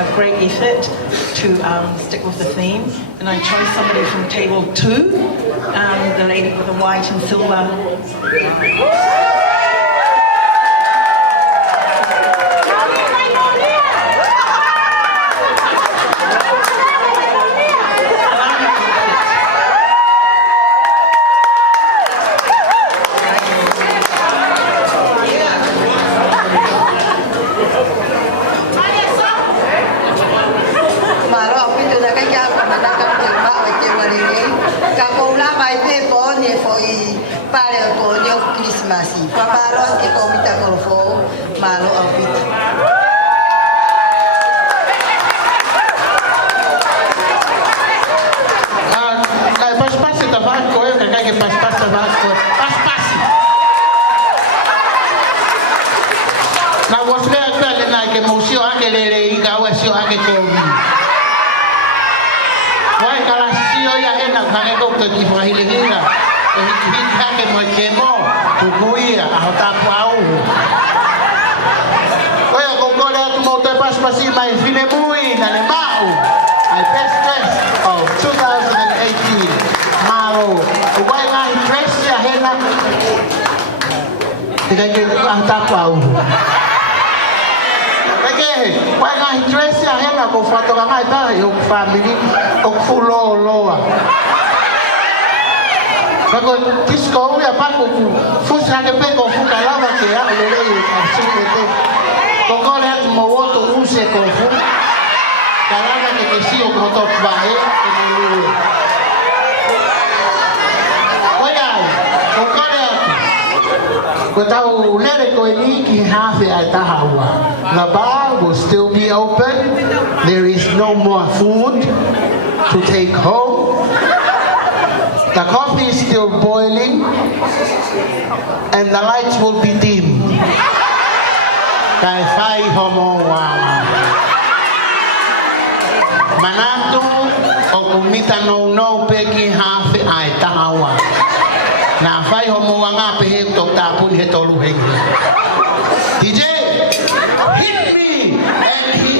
a great effort to stick with the theme. And I chose somebody from table 2, the lady with the white and silver. The bar will still be open. There is no more food to take home. The coffee is still boiling, and the lights will be dim. Kay fai homo wa manatu o kumita no peki hafi ai tawa. Na fai homo wa nga pe to tapun he tolu heng. DJ, hit me and he